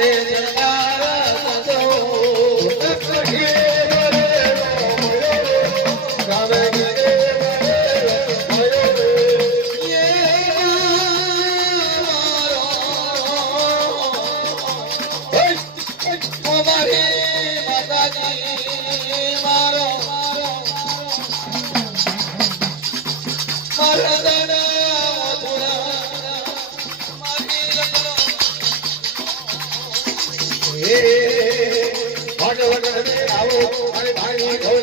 जय जय હે વટ આવો અને ભાઈ